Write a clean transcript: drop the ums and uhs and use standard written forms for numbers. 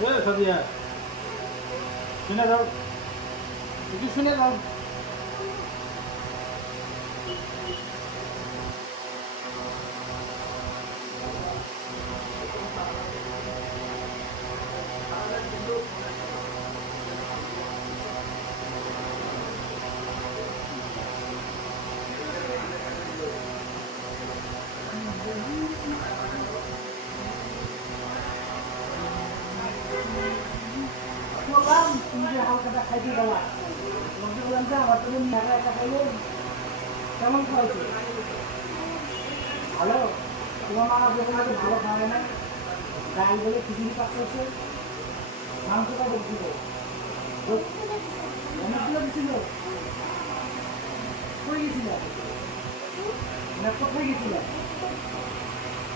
সাদিয়া শুনে যাও, একটু শুনে যাও। বললাম তুমি যে হালকাটা খাইতে গেলা, তোমাকে বললাম যে আমার তুমি একা একা খাইলে কেমন খাওয়াইছে? ভালো। তোমার মা যখন আগে ভালো খাওয়াবে না, ডাল বলে খিচুড়ি পাক করছে, মাংসটা বলছিল অনেকগুলো দিছিল। কই গেছিল না, কোথায় গেছিল?